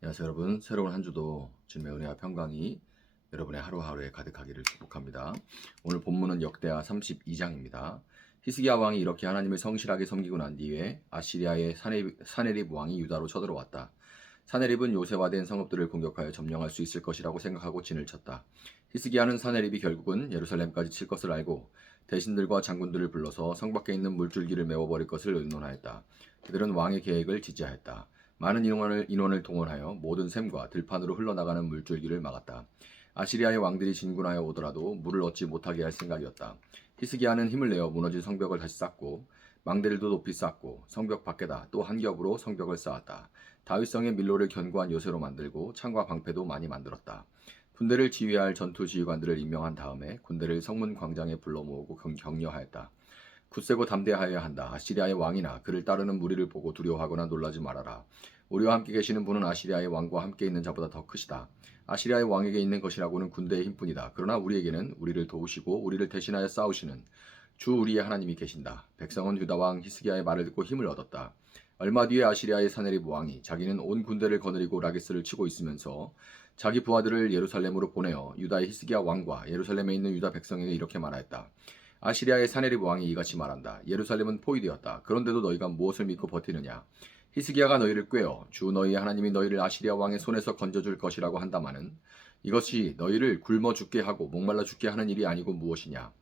안녕하세요 여러분. 새로운 한 주도 주님의 은혜와 평강이 여러분의 하루하루에 가득하기를 축복합니다. 오늘 본문은 역대하 32장입니다. 히스기야 왕이 이렇게 하나님을 성실하게 섬기고 난 뒤에 아시리아의 사네립 왕이 유다로 쳐들어왔다. 사네립은 요새화된 성읍들을 공격하여 점령할 수 있을 것이라고 생각하고 진을 쳤다. 히스기야는 사네립이 결국은 예루살렘까지 칠 것을 알고 대신들과 장군들을 불러서 성 밖에 있는 물줄기를 메워버릴 것을 의논하였다. 그들은 왕의 계획을 지지하였다. 많은 인원을 동원하여 모든 샘과 들판으로 흘러나가는 물줄기를 막았다. 아시리아의 왕들이 진군하여 오더라도 물을 얻지 못하게 할 생각이었다. 히스기야는 힘을 내어 무너진 성벽을 다시 쌓고 망대들도 높이 쌓고 성벽 밖에다 또 한 겹으로 성벽을 쌓았다. 다윗성의 밀로를 견고한 요새로 만들고 창과 방패도 많이 만들었다. 군대를 지휘할 전투 지휘관들을 임명한 다음에 군대를 성문 광장에 불러 모으고 격려하였다. 굳세고 담대하여야 한다. 아시리아의 왕이나 그를 따르는 무리를 보고 두려워하거나 놀라지 말아라. 우리와 함께 계시는 분은 아시리아의 왕과 함께 있는 자보다 더 크시다. 아시리아의 왕에게 있는 것이라고는 군대의 힘뿐이다. 그러나 우리에게는 우리를 도우시고 우리를 대신하여 싸우시는 주 우리의 하나님이 계신다. 백성은 유다 왕 히스기야의 말을 듣고 힘을 얻었다. 얼마 뒤에 아시리아의 사네립 왕이 자기는 온 군대를 거느리고 라기스를 치고 있으면서 자기 부하들을 예루살렘으로 보내어 유다의 히스기야 왕과 예루살렘에 있는 유다 백성에게 이렇게 말하였다. 아시리아의 사네립 왕이 이같이 말한다. 예루살렘은 포위되었다. 그런데도 너희가 무엇을 믿고 버티느냐? 히스기야가 너희를 꾀어 주 너희의 하나님이 너희를 아시리아 왕의 손에서 건져줄 것이라고 한다마는 이것이 너희를 굶어 죽게 하고 목말라 죽게 하는 일이 아니고 무엇이냐?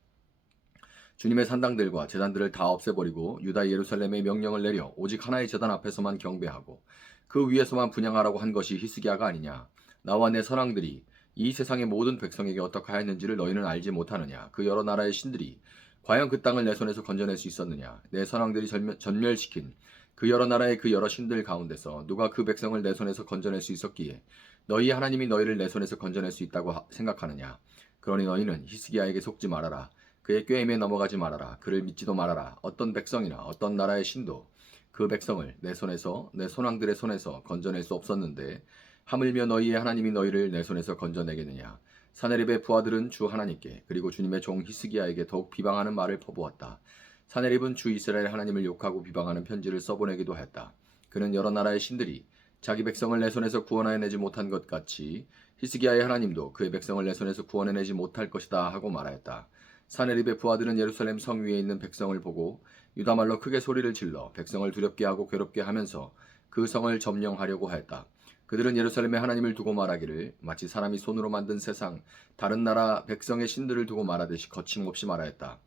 주님의 산당들과 제단들을 다 없애버리고 유다 예루살렘에 명령을 내려 오직 하나의 제단 앞에서만 경배하고 그 위에서만 분향하라고 한 것이 히스기야가 아니냐? 나와 내 선왕들이 이 세상의 모든 백성에게 어떻게 하였는지를 너희는 알지 못하느냐? 그 여러 나라의 신들이 과연 그 땅을 내 손에서 건져낼 수 있었느냐? 내 선왕들이 전멸시킨 그 여러 나라의 그 여러 신들 가운데서 누가 그 백성을 내 손에서 건져낼 수 있었기에 너희 하나님이 너희를 내 손에서 건져낼 수 있다고 생각하느냐? 그러니 너희는 히스기야에게 속지 말아라. 그의 꾀임에 넘어가지 말아라. 그를 믿지도 말아라. 어떤 백성이나 어떤 나라의 신도 그 백성을 내 손에서 내 손왕들의 손에서 건져낼 수 없었는데 하물며 너희의 하나님이 너희를 내 손에서 건져내겠느냐. 사네립의 부하들은 주 하나님께 그리고 주님의 종 히스기야에게 더욱 비방하는 말을 퍼부었다. 사네립은 주 이스라엘 하나님을 욕하고 비방하는 편지를 써보내기도 했다. 그는 여러 나라의 신들이 자기 백성을 내 손에서 구원해내지 못한 것 같이 히스기야의 하나님도 그의 백성을 내 손에서 구원해내지 못할 것이다 하고 말하였다. 사네립의 부하들은 예루살렘 성 위에 있는 백성을 보고 유다말로 크게 소리를 질러 백성을 두렵게 하고 괴롭게 하면서 그 성을 점령하려고 하였다. 그들은 예루살렘의 하나님을 두고 말하기를 마치 사람이 손으로 만든 세상 다른 나라 백성의 신들을 두고 말하듯이 거침없이 말하였다.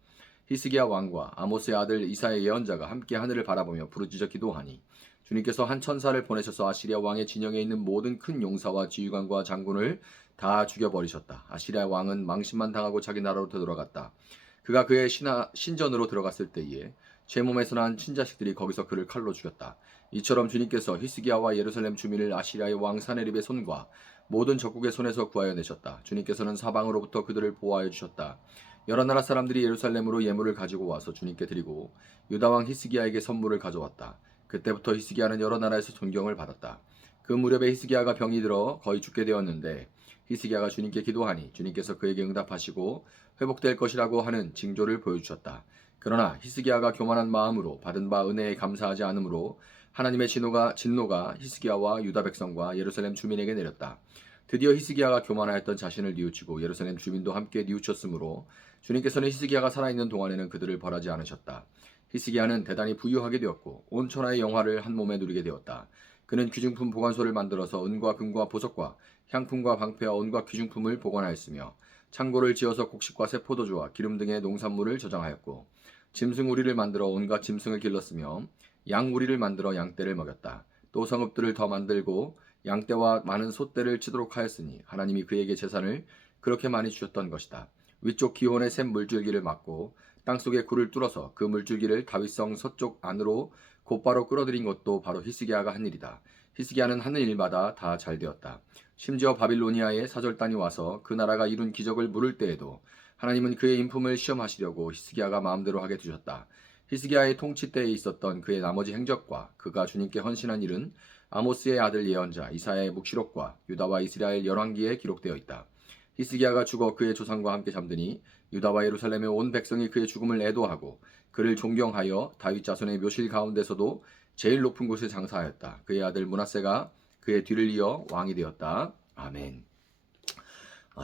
히스기야 왕과 아모스의 아들 이사의 예언자가 함께 하늘을 바라보며 부르짖어 기도하니 주님께서 한 천사를 보내셔서 아시리아 왕의 진영에 있는 모든 큰 용사와 지휘관과 장군을 다 죽여버리셨다. 아시리아 왕은 망신만 당하고 자기 나라로 되돌아갔다. 그가 그의 신전으로 들어갔을 때에 제 몸에서 난 친자식들이 거기서 그를 칼로 죽였다. 이처럼 주님께서 히스기야와 예루살렘 주민을 아시리아의 왕 사네립의 손과 모든 적국의 손에서 구하여 내셨다. 주님께서는 사방으로부터 그들을 보호하여 주셨다. 여러 나라 사람들이 예루살렘으로 예물을 가지고 와서 주님께 드리고 유다 왕 히스기야에게 선물을 가져왔다. 그때부터 히스기야는 여러 나라에서 존경을 받았다. 그 무렵에 히스기야가 병이 들어 거의 죽게 되었는데 히스기야가 주님께 기도하니 주님께서 그에게 응답하시고 회복될 것이라고 하는 징조를 보여주셨다. 그러나 히스기야가 교만한 마음으로 받은 바 은혜에 감사하지 않으므로 하나님의 진노가 히스기야와 유다 백성과 예루살렘 주민에게 내렸다. 드디어 히스기야가 교만하였던 자신을 뉘우치고 예루살렘 주민도 함께 뉘우쳤으므로 주님께서는 히스기야가 살아있는 동안에는 그들을 벌하지 않으셨다. 히스기야는 대단히 부유하게 되었고 온 천하의 영화를 한 몸에 누리게 되었다. 그는 귀중품 보관소를 만들어서 은과 금과 보석과 향품과 방패와 온갖 귀중품을 보관하였으며 창고를 지어서 곡식과 세포도주와 기름 등의 농산물을 저장하였고 짐승 우리를 만들어 온갖 짐승을 길렀으며 양 우리를 만들어 양떼를 먹였다. 또 성읍들을 더 만들고 양떼와 많은 소떼를 치도록 하였으니 하나님이 그에게 재산을 그렇게 많이 주셨던 것이다. 위쪽 기온의 샘 물줄기를 막고 땅속에 굴을 뚫어서 그 물줄기를 다윗성 서쪽 안으로 곧바로 끌어들인 것도 바로 히스기야가 한 일이다. 히스기야는 하는 일마다 다 잘되었다. 심지어 바빌로니아의 사절단이 와서 그 나라가 이룬 기적을 물을 때에도 하나님은 그의 인품을 시험하시려고 히스기야가 마음대로 하게 두셨다. 히스기야의 통치 때에 있었던 그의 나머지 행적과 그가 주님께 헌신한 일은 아모스의 아들 예언자 이사야의 묵시록과 유다와 이스라엘 열왕기에 기록되어 있다. 히스기야가 죽어 그의 조상과 함께 잠드니 유다와 예루살렘의 온 백성이 그의 죽음을 애도하고 그를 존경하여 다윗 자손의 묘실 가운데서도 제일 높은 곳에 장사하였다. 그의 아들 므낫세가 그의 뒤를 이어 왕이 되었다. 아멘.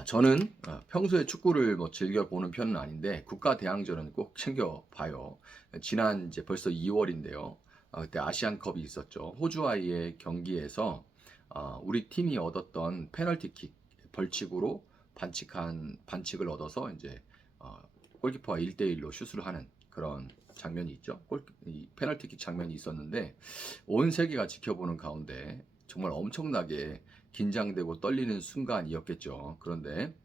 저는 평소에 축구를 뭐 즐겨 보는 편은 아닌데 국가 대항전은 꼭 챙겨 봐요. 지난 이제 벌써 2월인데요. 그때 아시안컵이 있었죠. 호주와의 경기에서 우리 팀이 얻었던 페널티킥 벌칙으로 반칙을 얻어서 이제 골키퍼와 1대1로 슛을 하는 그런 장면이 있죠. 이 페널티킥 장면이 있었는데 온 세계가 지켜보는 가운데 정말 엄청나게 긴장되고 떨리는 순간이었겠죠. 그런데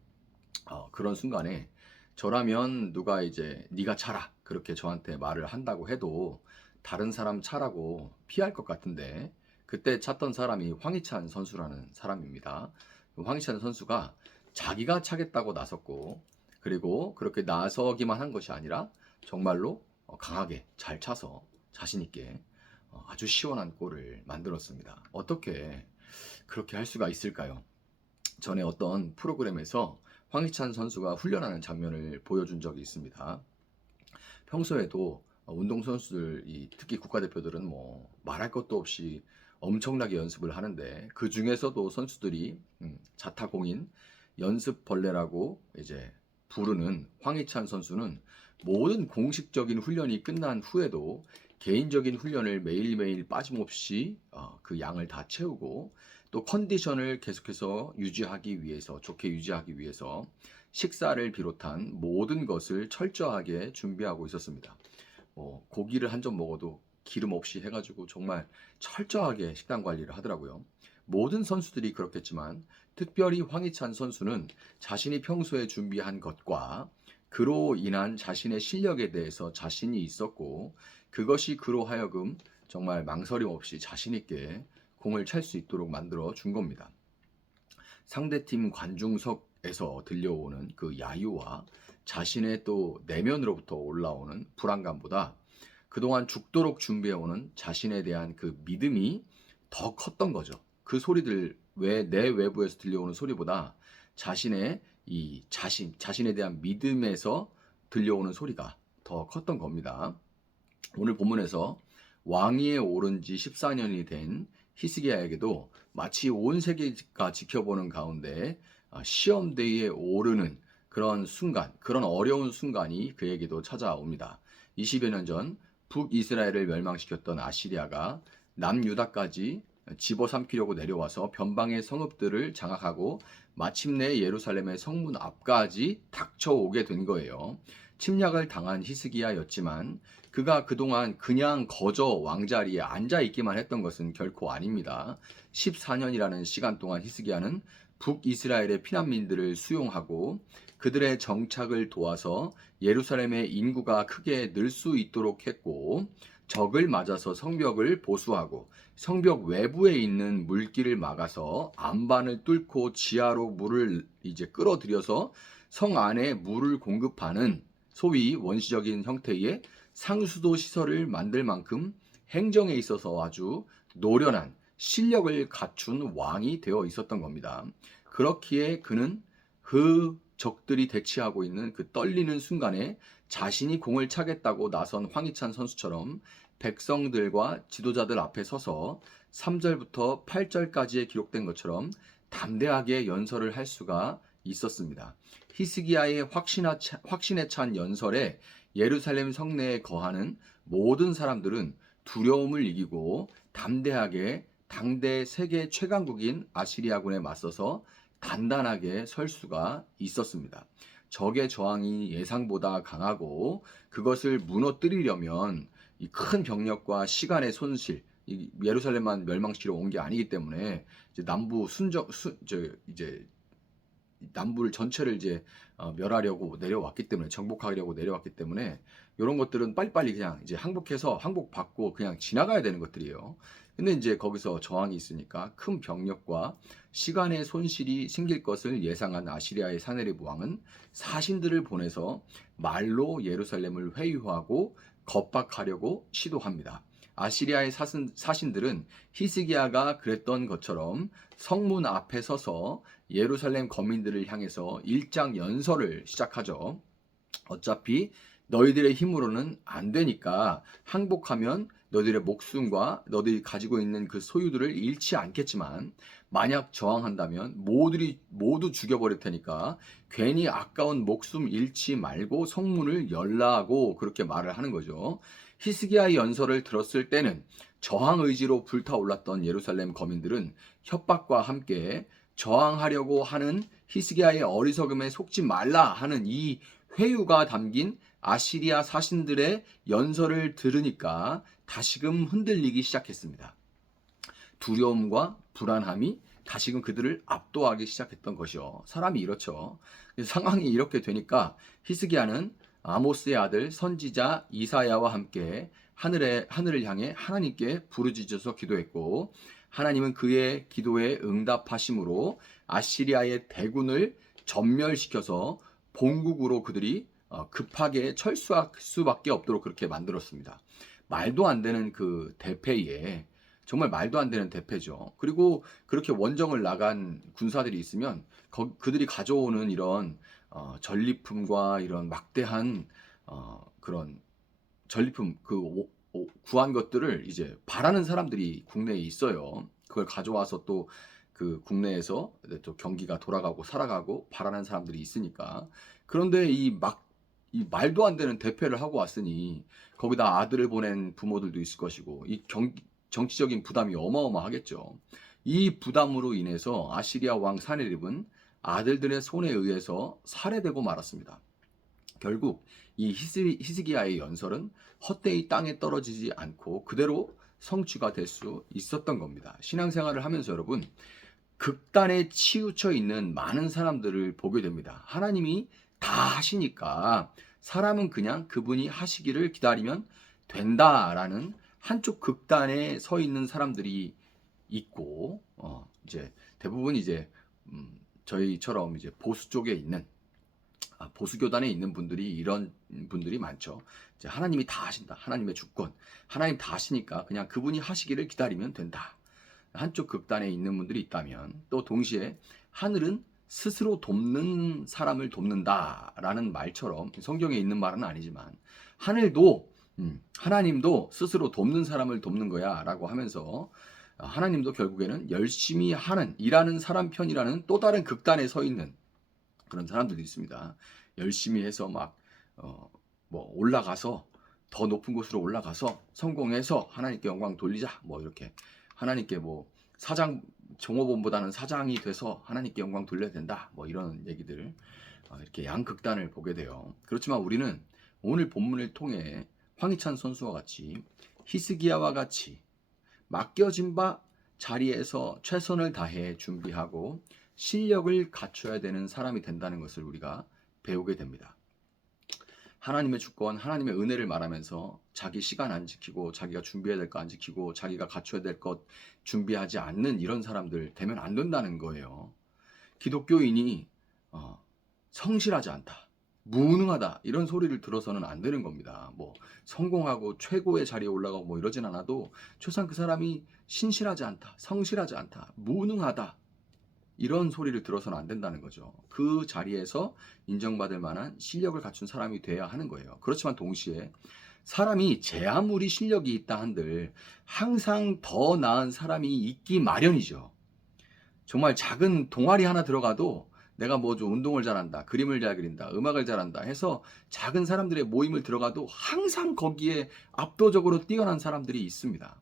그런 순간에 저라면 누가 이제 네가 차라 그렇게 저한테 말을 한다고 해도 다른 사람 차라고 피할 것 같은데 그때 찾던 사람이 황희찬 선수라는 사람입니다. 황희찬 선수가 자기가 차겠다고 나섰고 그리고 그렇게 나서기만 한 것이 아니라 정말로 강하게 잘 차서 자신 있게 아주 시원한 골을 만들었습니다. 어떻게 그렇게 할 수가 있을까요? 전에 어떤 프로그램에서 황희찬 선수가 훈련하는 장면을 보여준 적이 있습니다. 평소에도 운동선수들, 특히 국가대표들은 뭐 말할 것도 없이 엄청나게 연습을 하는데 그 중에서도 선수들이 자타공인 연습벌레라고 이제 부르는 황희찬 선수는 모든 공식적인 훈련이 끝난 후에도 개인적인 훈련을 매일매일 빠짐없이 그 양을 다 채우고 또 컨디션을 계속해서 유지하기 위해서 좋게 유지하기 위해서 식사를 비롯한 모든 것을 철저하게 준비하고 있었습니다. 고기를 한 점 먹어도 기름 없이 해가지고 정말 철저하게 식단 관리를 하더라고요. 모든 선수들이 그렇겠지만 특별히 황희찬 선수는 자신이 평소에 준비한 것과 그로 인한 자신의 실력에 대해서 자신이 있었고 그것이 그로 하여금 정말 망설임 없이 자신 있게 공을 찰 수 있도록 만들어 준 겁니다. 상대팀 관중석에서 들려오는 그 야유와 자신의 또 내면으로부터 올라오는 불안감보다 그동안 죽도록 준비해오는 자신에 대한 그 믿음이 더 컸던 거죠. 그 소리들 내 외부에서 들려오는 소리보다 자신의 자신에 대한 믿음에서 들려오는 소리가 더 컸던 겁니다. 오늘 본문에서 왕위에 오른 지 14년이 된 히스기야에게도 마치 온 세계가 지켜보는 가운데 시험대에 오르는 그런 순간, 그런 어려운 순간이 그에게도 찾아옵니다. 20여 년 전 북이스라엘을 멸망시켰던 아시리아가 남유다까지 집어삼키려고 내려와서 변방의 성읍들을 장악하고 마침내 예루살렘의 성문 앞까지 닥쳐오게 된 거예요. 침략을 당한 히스기야였지만 그가 그동안 그냥 거저 왕자리에 앉아있기만 했던 것은 결코 아닙니다. 14년이라는 시간 동안 히스기야는 북이스라엘의 피난민들을 수용하고 그들의 정착을 도와서 예루살렘의 인구가 크게 늘 수 있도록 했고 적을 맞아서 성벽을 보수하고 성벽 외부에 있는 물길을 막아서 안반을 뚫고 지하로 물을 이제 끌어들여서 성 안에 물을 공급하는 소위 원시적인 형태의 상수도 시설을 만들 만큼 행정에 있어서 아주 노련한 실력을 갖춘 왕이 되어 있었던 겁니다. 그렇기에 그는 그 적들이 대치하고 있는 그 떨리는 순간에 자신이 공을 차겠다고 나선 황희찬 선수처럼 백성들과 지도자들 앞에 서서 3절부터 8절까지에 기록된 것처럼 담대하게 연설을 할 수가 있었습니다. 히스기야의 확신에 찬 연설에 예루살렘 성내에 거하는 모든 사람들은 두려움을 이기고 담대하게 당대 세계 최강국인 아시리아군에 맞서서 단단하게 설 수가 있었습니다. 적의 저항이 예상보다 강하고 그것을 무너뜨리려면 이 큰 병력과 시간의 손실, 예루살렘만 멸망시키러 온 게 아니기 때문에 이제 남부를 전체를 이제 멸하려고 내려왔기 때문에 정복하려고 내려왔기 때문에 이런 것들은 빨리빨리 그냥 이제 항복받고 그냥 지나가야 되는 것들이에요. 근데 이제 거기서 저항이 있으니까 큰 병력과 시간의 손실이 생길 것을 예상한 아시리아의 사네립 왕은 사신들을 보내서 말로 예루살렘을 회유하고 겁박하려고 시도합니다. 아시리아의 사신들은 히스기야가 그랬던 것처럼 성문 앞에 서서 예루살렘 거민들을 향해서 일장 연설을 시작하죠. 어차피 너희들의 힘으로는 안 되니까 항복하면 너희들의 목숨과 너희들이 가지고 있는 그 소유들을 잃지 않겠지만 만약 저항한다면 모두 죽여버릴 테니까 괜히 아까운 목숨 잃지 말고 성문을 열라 하고 그렇게 말을 하는 거죠. 히스기야의 연설을 들었을 때는 저항 의지로 불타올랐던 예루살렘 거민들은 협박과 함께 저항하려고 하는 히스기야의 어리석음에 속지 말라 하는 이 회유가 담긴 아시리아 사신들의 연설을 들으니까 다시금 흔들리기 시작했습니다. 두려움과 불안함이 다시금 그들을 압도하기 시작했던 것이요. 사람이 이렇죠. 상황이 이렇게 되니까 히스기야는 아모스의 아들 선지자 이사야와 함께 하늘을 향해 하나님께 부르짖어서 기도했고 하나님은 그의 기도에 응답하심으로 아시리아의 대군을 전멸시켜서 본국으로 그들이 급하게 철수할 수밖에 없도록 그렇게 만들었습니다. 말도 안 되는 그 대패에 정말 말도 안 되는 대패죠. 그리고 그렇게 원정을 나간 군사들이 있으면 그들이 가져오는 이런 전리품과 이런 막대한 그런 전리품 구한 것들을 이제 바라는 사람들이 국내에 있어요. 그걸 가져와서 또 그 국내에서 또 경기가 돌아가고 살아가고 바라는 사람들이 있으니까. 그런데 이 말도 안 되는 대패를 하고 왔으니 거기다 아들을 보낸 부모들도 있을 것이고 정치적인 부담이 어마어마하겠죠. 이 부담으로 인해서 아시리아 왕 사네립은 아들들의 손에 의해서 살해되고 말았습니다. 결국 이 히스기야의 연설은 헛되이 땅에 떨어지지 않고 그대로 성취가 될 수 있었던 겁니다. 신앙생활을 하면서 여러분 극단에 치우쳐 있는 많은 사람들을 보게 됩니다. 하나님이 다 하시니까 사람은 그냥 그분이 하시기를 기다리면 된다라는 한쪽 극단에 서 있는 사람들이 있고 이제 대부분 이제 저희처럼 이제 보수 쪽에 있는 보수 교단에 있는 분들이 이런 분들이 많죠. 이제 하나님이 다 하신다. 하나님의 주권. 하나님 다 하시니까 그냥 그분이 하시기를 기다리면 된다. 한쪽 극단에 있는 분들이 있다면 또 동시에 하늘은 스스로 돕는 사람을 돕는다라는 말처럼 성경에 있는 말은 아니지만 하나님도 스스로 돕는 사람을 돕는 거야 라고 하면서 하나님도 결국에는 열심히 일하는 사람 편이라는 또 다른 극단에 서 있는 그런 사람들도 있습니다. 열심히 해서 올라가서 더 높은 곳으로 올라가서 성공해서 하나님께 영광 돌리자 이렇게 하나님께 종업원보다는 사장이 돼서 하나님께 영광 돌려야 된다 이런 얘기들 이렇게 양극단을 보게 돼요. 그렇지만 우리는 오늘 본문을 통해 황희찬 선수와 같이 히스기야와 같이 맡겨진 바 자리에서 최선을 다해 준비하고 실력을 갖춰야 되는 사람이 된다는 것을 우리가 배우게 됩니다. 하나님의 주권, 하나님의 은혜를 말하면서 자기 시간 안 지키고 자기가 준비해야 될 거 안 지키고 자기가 갖춰야 될 것 준비하지 않는 이런 사람들 되면 안 된다는 거예요. 기독교인이 성실하지 않다, 무능하다 이런 소리를 들어서는 안 되는 겁니다. 성공하고 최고의 자리에 올라가고 이러진 않아도 최소한 그 사람이 신실하지 않다, 성실하지 않다, 무능하다 이런 소리를 들어서는 안 된다는 거죠. 그 자리에서 인정받을 만한 실력을 갖춘 사람이 돼야 하는 거예요. 그렇지만 동시에 사람이 제 아무리 실력이 있다 한들 항상 더 나은 사람이 있기 마련이죠. 정말 작은 동아리 하나 들어가도 내가 좀 운동을 잘한다, 그림을 잘 그린다, 음악을 잘한다 해서 작은 사람들의 모임을 들어가도 항상 거기에 압도적으로 뛰어난 사람들이 있습니다.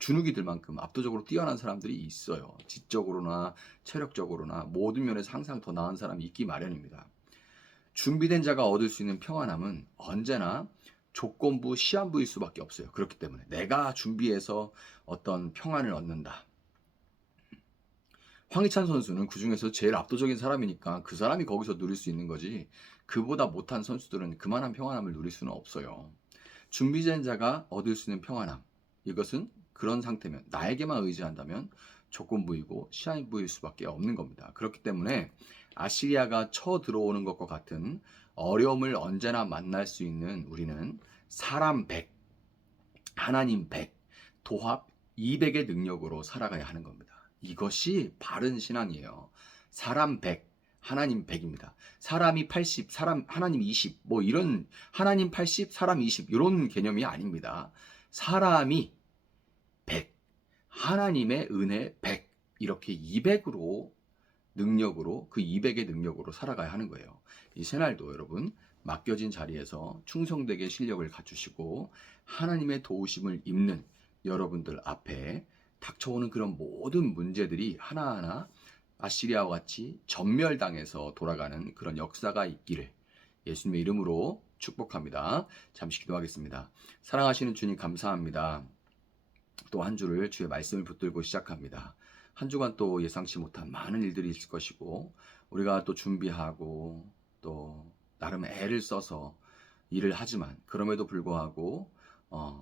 주눅이들만큼 압도적으로 뛰어난 사람들이 있어요. 지적으로나 체력적으로나 모든 면에서 항상 더 나은 사람이 있기 마련입니다. 준비된 자가 얻을 수 있는 평안함은 언제나 조건부 시한부일 수밖에 없어요. 그렇기 때문에 내가 준비해서 어떤 평안을 얻는다. 황희찬 선수는 그 중에서 제일 압도적인 사람이니까 그 사람이 거기서 누릴 수 있는 거지 그보다 못한 선수들은 그만한 평안함을 누릴 수는 없어요. 준비된 자가 얻을 수 있는 평안함, 이것은 그런 상태면 나에게만 의지한다면 조건부이고 시한부일 수밖에 없는 겁니다. 그렇기 때문에 아시리아가 쳐 들어오는 것과 같은 어려움을 언제나 만날 수 있는 우리는 사람 100, 하나님 100, 도합 200의 능력으로 살아가야 하는 겁니다. 이것이 바른 신앙이에요. 사람 100, 하나님 100입니다. 사람이 80, 하나님 20, 이런 하나님 80, 사람 20 이런 개념이 아닙니다. 사람이 100, 하나님의 은혜 100, 이렇게 200으로 능력으로, 그 200의 능력으로 살아가야 하는 거예요. 이 새날도 여러분 맡겨진 자리에서 충성되게 실력을 갖추시고 하나님의 도우심을 입는 여러분들 앞에 닥쳐오는 그런 모든 문제들이 하나하나 아시리아와 같이 전멸당해서 돌아가는 그런 역사가 있기를 예수님의 이름으로 축복합니다. 잠시 기도하겠습니다. 사랑하시는 주님 감사합니다. 또 한 주를 주의 말씀을 붙들고 시작합니다. 한 주간 또 예상치 못한 많은 일들이 있을 것이고 우리가 또 준비하고 또 나름 애를 써서 일을 하지만 그럼에도 불구하고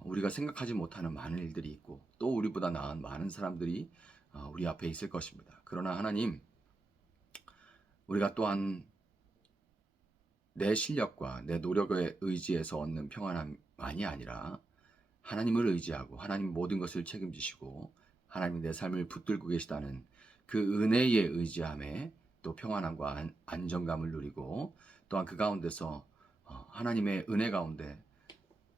우리가 생각하지 못하는 많은 일들이 있고 또 우리보다 나은 많은 사람들이 우리 앞에 있을 것입니다. 그러나 하나님, 우리가 또한 내 실력과 내 노력에 의지해서 얻는 평안함만이 아니라 하나님을 의지하고 하나님 모든 것을 책임지시고 하나님이 내 삶을 붙들고 계시다는 그 은혜에 의지함에 또 평안함과 안정감을 누리고 또한 그 가운데서 하나님의 은혜 가운데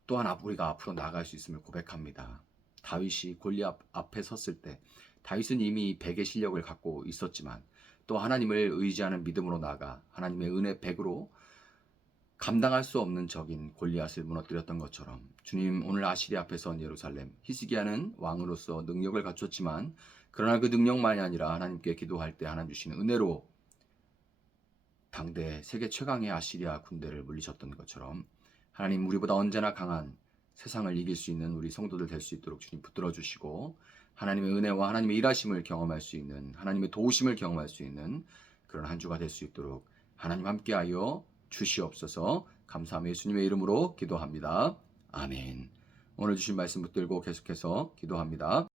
또한 우리가 앞으로 나아갈 수 있음을 고백합니다. 다윗이 골리앗 앞에 섰을 때 다윗은 이미 100의 실력을 갖고 있었지만 또 하나님을 의지하는 믿음으로 나아가 하나님의 은혜 100으로 감당할 수 없는 적인 골리앗을 무너뜨렸던 것처럼 주님, 오늘 아시리 앞에 선 예루살렘, 히스기야는 왕으로서 능력을 갖췄지만 그러나 그 능력만이 아니라 하나님께 기도할 때 하나님 주시는 은혜로 당대 세계 최강의 아시리아 군대를 물리쳤던 것처럼 하나님, 우리보다 언제나 강한 세상을 이길 수 있는 우리 성도들 될 수 있도록 주님 붙들어 주시고 하나님의 은혜와 하나님의 일하심을 경험할 수 있는, 하나님의 도우심을 경험할 수 있는 그런 한 주가 될 수 있도록 하나님 함께하여 주시옵소서. 감사하며 예수님의 이름으로 기도합니다. 아멘. 오늘 주신 말씀 붙들고 계속해서 기도합니다.